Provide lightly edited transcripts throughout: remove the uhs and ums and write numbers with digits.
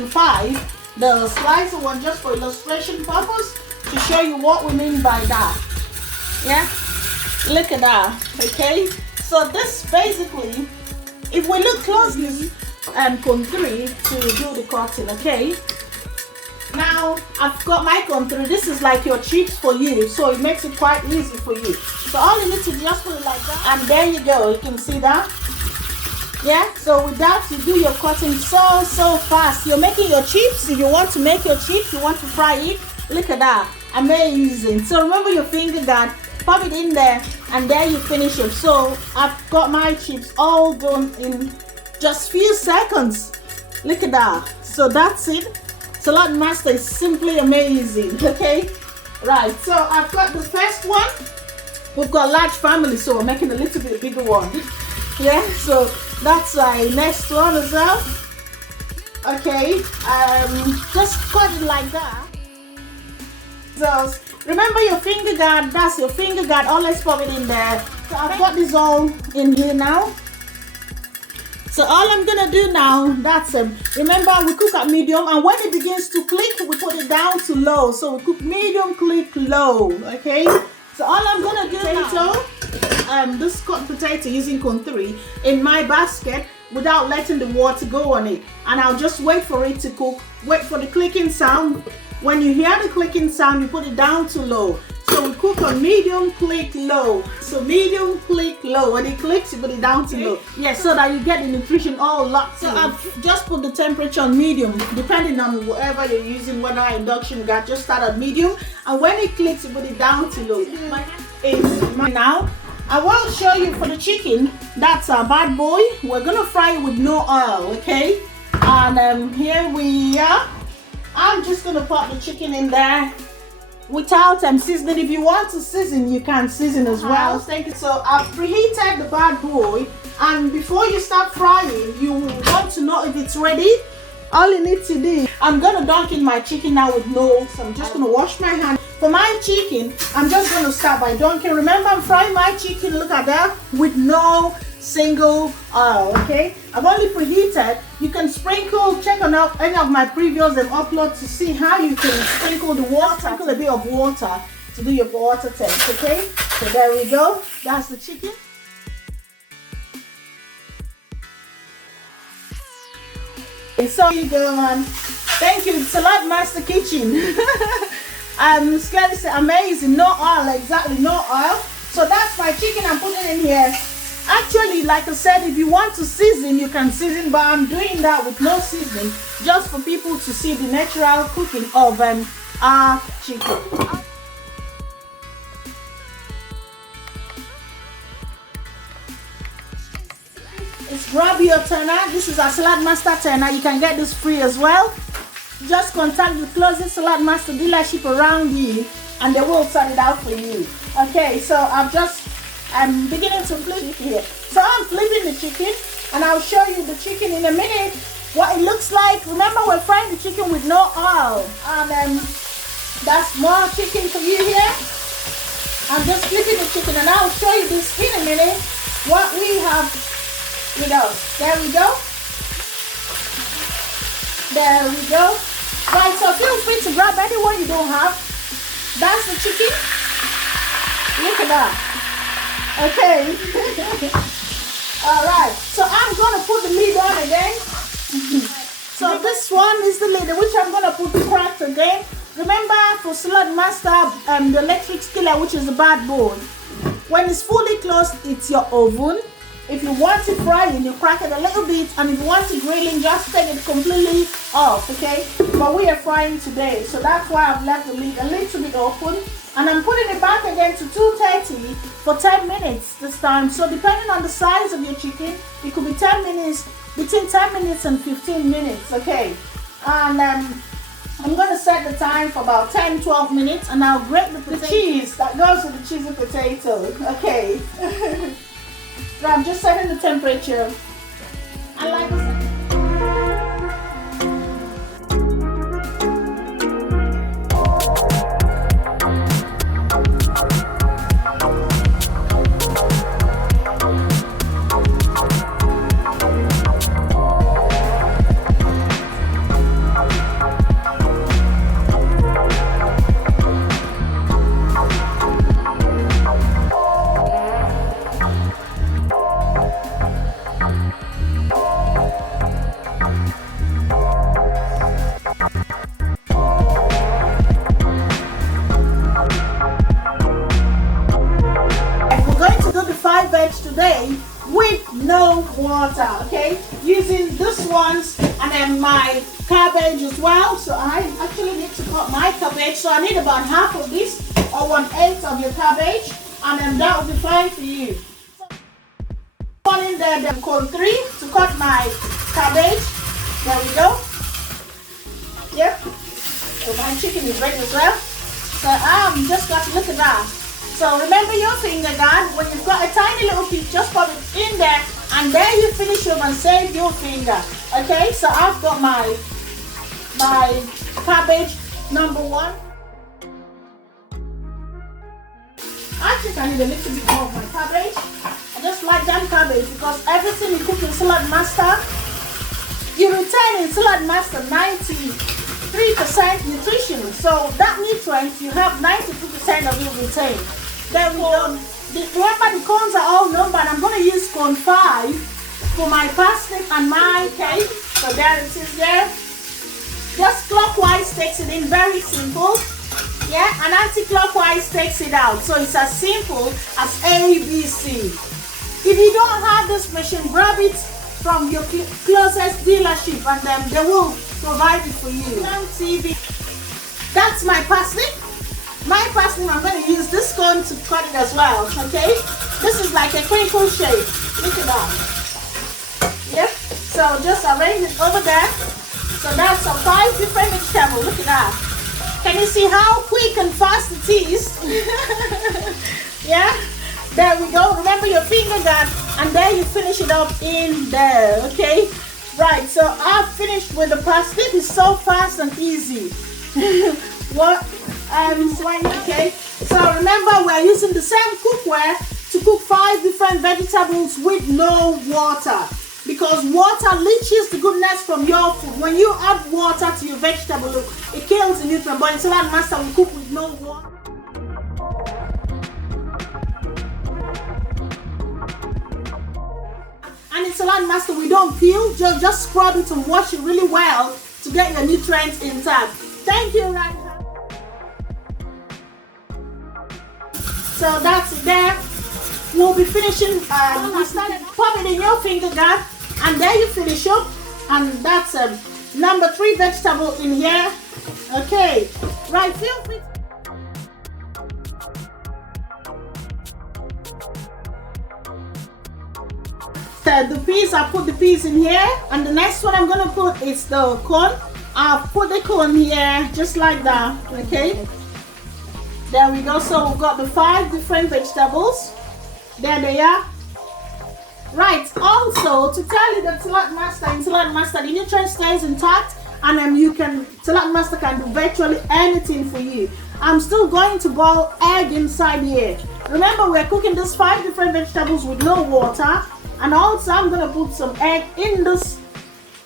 3.5, the slicer one, just for illustration purpose, to show you what we mean by that. Yeah, look at that. Okay, so this basically, if we look closely, cone 3 to do the cutting. Okay, now I've got my cone 3. This is like your chips for you, so it makes it quite easy for you. So all you need to just put it like that, and there you go. You can see that. Yeah, so with that you do your cutting so fast. You're making your chips. If you want to make your chips, you want to fry it, look at that, amazing. So remember your finger guard, pop it in there, and there you finish it. So I've got my chips all done in just few seconds. Look at that. So that's it. Saladmaster is simply amazing. Okay, right, so I've got the first one. We've got a large family, so we're making a little bit bigger one. Yeah, so that's my next one as well. Okay, just cut it like that. So remember your finger guard, that's your finger guard, always pop it in there. So I've got this all in here now. So all I'm gonna do now, that's remember we cook at medium, and when it begins to click, we put it down to low. So we cook medium, click, low. Okay, so all I'm gonna do now, this cut potato using cone 3 in my basket without letting the water go on it, and I'll just wait for it to cook. Wait for the clicking sound. When you hear the clicking sound, you put it down to low. So we cook on medium, click, low. So medium, click, low. When it clicks, you put it down to low. Yeah, so that you get the nutrition all locked in. So I've just put the temperature on medium, depending on whatever you're using, whether induction gas, just start at medium. And when it clicks, you put it down to low. Now, I will show you for the chicken. That's our bad boy. We're gonna fry it with no oil, okay? And here we are. I'm just gonna put the chicken in there without seasoning. If you want to season, you can season as well. Thank you. So I've preheated the bad boy, and before you start frying, you want to know if it's ready. All you need to do, I'm gonna dunk in my chicken now with no. So I'm just gonna wash my hand. For my chicken, I'm just gonna start by dunking. Remember, I'm frying my chicken, look at that, with no single oil. Okay, I've only preheated. You can sprinkle, check on any of my previous and upload to see how you can sprinkle the water. Sprinkle a bit of water to do your water test. Okay, so there we go. That's the chicken. So you go, man. Thank you, Saladmaster Kitchen. I'm scared to say amazing. No oil, exactly, no oil. So that's my chicken. I'm putting in here. Actually, like I said, if you want to season, you can season, but I'm doing that with no seasoning, just for people to see the natural cooking of our chicken. It's grab your turner. This is a Saladmaster turner. You can get this free as well. Just contact the closest Saladmaster dealership around you, and they will sort it out for you. Okay, so I'm beginning to flip it here. So I'm flipping the chicken, and I'll show you the chicken in a minute, what it looks like. Remember, we're frying the chicken with no oil. And that's more chicken for you here. I'm just flipping the chicken, and I'll show you this in a minute, what we have with us. There we go. There we go. Right, so feel free to grab any one you don't have. That's the chicken. Look at that. Okay. Alright, so I'm gonna put the lid on again. So this one is the lid, which I'm gonna put the crack again. Remember, for Saladmaster, the electric skillet, which is the bad boy, when it's fully closed, it's your oven. If you want it frying, you crack it a little bit, and if you want it grilling, just take it completely off, okay? But we are frying today, so that's why I've left the lid a little bit open, and I'm putting it back again to 230 for 10 minutes this time. So depending on the size of your chicken, it could be 10 minutes, between 10 minutes and 15 minutes, okay? And I'm gonna set the time for about 10-12 minutes, and I'll grate the cheese that goes with the cheesy potato, okay? So I'm just setting the temperature. I like this. cabbage as well. So I actually need to cut my cabbage. So I need about half of this or 1/8 of your cabbage, and then that will be fine for you. One in there, then cone 3 to cut my cabbage. There we go. Yep. So my chicken is ready as well. So I'm just got to look at that. So remember your finger guard. When you've got a tiny little piece, just pop it in there, and there you finish up and save your finger. Okay, so I've got my cabbage number 1. I think I need a little bit more of my cabbage. I just like that cabbage because everything you cook in Saladmaster, you retain in Saladmaster 93% nutrition. So that nutrient, you have 92% of it retained. Then we go. Remember the cones are all numbered. I'm going to use cone 5 for my parsnip and my cake. So there it is there. Just clockwise takes it in, very simple. Yeah, and anti-clockwise takes it out. So it's as simple as ABC. If you don't have this machine, grab it from your closest dealership and then they will provide it for you. That's my parsnip. My parsnip, I'm going to use this cone to cut it as well, okay? This is like a crinkle shape. Look at that. Yep, so just arrange it over there. So that's 5 different vegetables. Look at that. Can you see how quick and fast it is? Yeah, there we go. Remember your finger guard, and there you finish it up in there, okay? Right, so I've finished with the parsnip. It's so fast and easy. Okay, so remember we're using the same cookware to cook 5 different vegetables with no water, because water leaches the goodness from your food. When you add water to your vegetable, look, it kills the nutrient. But in Saladmaster we cook with no water. And in Saladmaster we don't peel, just scrub it and wash it really well to get your nutrients intact. Thank you, Ryan. So that's it there. We'll be finishing, pop it in your finger guard, and there you finish up. And that's number 3 vegetable in here. Okay, right, feel free. The peas, I put the peas in here, and the next one I'm gonna put is the corn. I'll put the corn here just like that. Okay, there we go. So we've got the 5 different vegetables. There they are. Right, also to tell you that Saladmaster, the nutrient stays intact, and Saladmaster can do virtually anything for you. I'm still going to boil egg inside here. Remember, we're cooking these 5 different vegetables with no water, and also I'm going to put some egg in this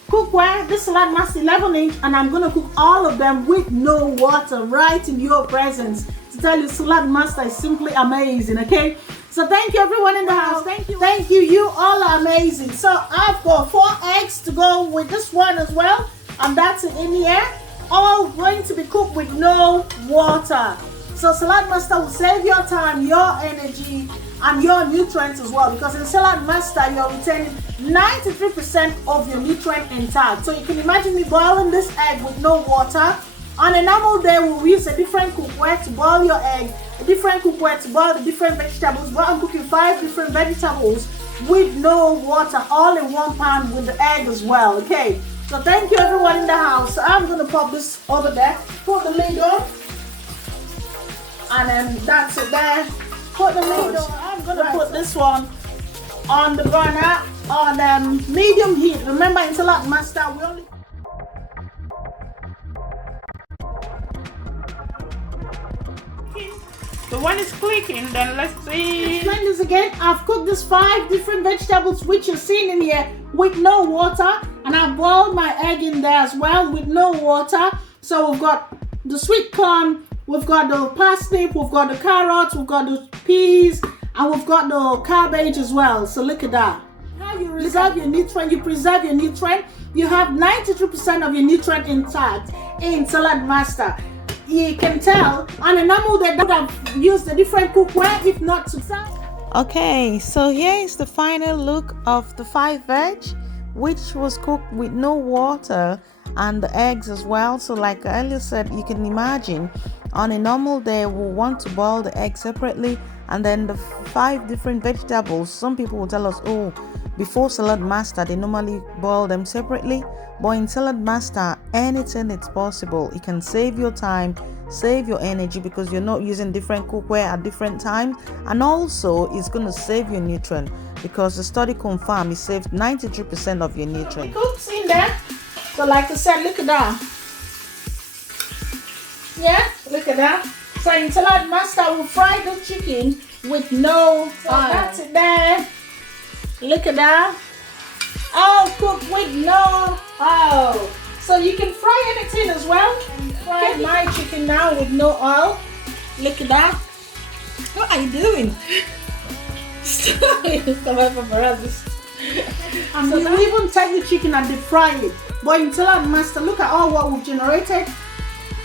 cookware, this Saladmaster 11-inch, and I'm going to cook all of them with no water right in your presence. To tell you, Saladmaster is simply amazing, okay? So thank you everyone in the house. Thank you, you all are amazing. So I've got 4 eggs to go with this one as well, and that's it in here. All going to be cooked with no water. So Saladmaster will save your time, your energy, and your nutrients as well, because in Saladmaster you're retaining 93% of your nutrient intact. So you can imagine me boiling this egg with no water. On a normal day we'll use a different cookware to boil your egg, a different cookware to boil the different vegetables, but I'm cooking 5 different vegetables with no water, all in one pan with the egg as well. Okay, so thank you everyone in the house. So I'm going to pop this over there, put the lid on, and then that's it there. Put the lid on. I'm going to put this one on the burner on medium heat. Remember in Saladmaster we only the one is clicking, then let's see. Explain this again. I've cooked these 5 different vegetables which you've seen in here with no water, and I've boiled my egg in there as well with no water. So we've got the sweet corn, we've got the parsnip, we've got the carrots, we've got the peas, and we've got the cabbage as well. So look at that. How you reserve your nutrient, you preserve your nutrient. You have 92% of your nutrient intact in Saladmaster. You can tell on a normal day that I've used a different cookware, if not to sell. Okay, so here is the final look of the 5 veg, which was cooked with no water, and the eggs as well. So like I earlier said, you can imagine on a normal day we'll want to boil the egg separately, and then the 5 different vegetables. Some people will tell us, oh, before Saladmaster they normally boil them separately, but in Saladmaster anything it's possible. It can save your time, save your energy, because you're not using different cookware at different times, and also it's going to save your nutrient, because the study confirmed it saves 93% of your nutrient. Cooks in there. So like I said, look at that. Yeah, look at that. So in Saladmaster will fry the chicken with no oil. That's it there. Look at that. All cooked with no oil. So you can fry anything as well. Fry my chicken now with no oil. Look at that. What are you doing? Stop it. Come on, paparazzi. And so you even take the chicken and deep fry it. But in Saladmaster, look at all what we've generated.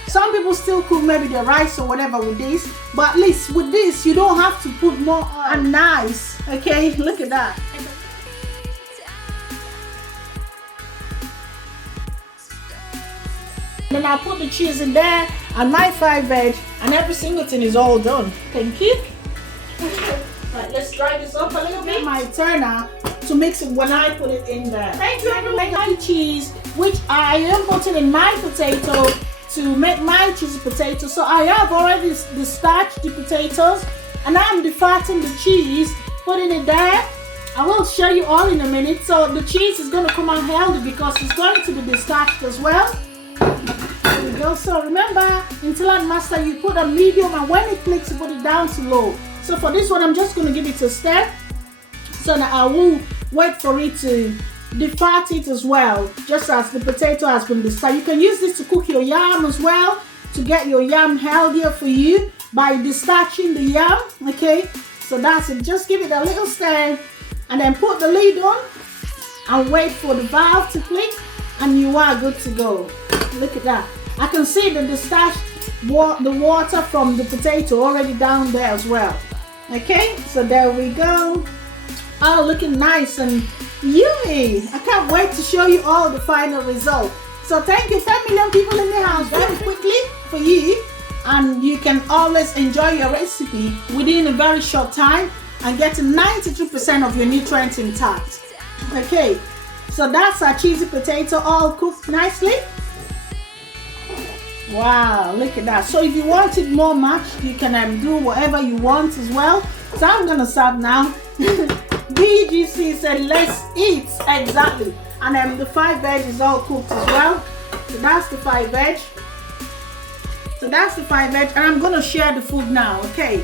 Some people still cook maybe the rice or whatever with this, but at least with this you don't have to put more oil. And nice. Okay, look at that. Then I'll put the cheese in there and my 5 veg, and every single thing is all done. Thank you. Right, let's dry this up a little bit. My turner to mix it when I put it in there. Thank you everyone. My cheese, which I am putting in my potato to make my cheesy potato. So I have already starched the potatoes, and I'm defatting the cheese, putting it there. I will show you all in a minute. So the cheese is going to come out healthy because it's going to be starched as well. There we go. So remember, in Saladmaster you put a medium, and when it clicks you put it down to low. So for this one I'm just going to give it a stir, so that I will wait for it to defat it as well, just as the potato has been destarched. You can use this to cook your yam as well, to get your yam healthier for you by destarching the yam. Okay, so that's it. Just give it a little stir and then put the lid on and wait for the valve to click, and you are good to go. Look at that. I can see the starched the water from the potato already down there as well. Okay, so there we go. Oh, looking nice and yummy. I can't wait to show you all the final result. So thank you, 10 million people in the house, very quickly for you, and you can always enjoy your recipe within a very short time and get 92% of your nutrients intact. Okay, so that's our cheesy potato all cooked nicely. Wow, look at that. So if you want it more much, you can do whatever you want as well. So I'm gonna serve now. BGC said let's eat. Exactly. And the 5 veg is all cooked as well. So that's the 5 veg. And I'm gonna share the food now. Okay,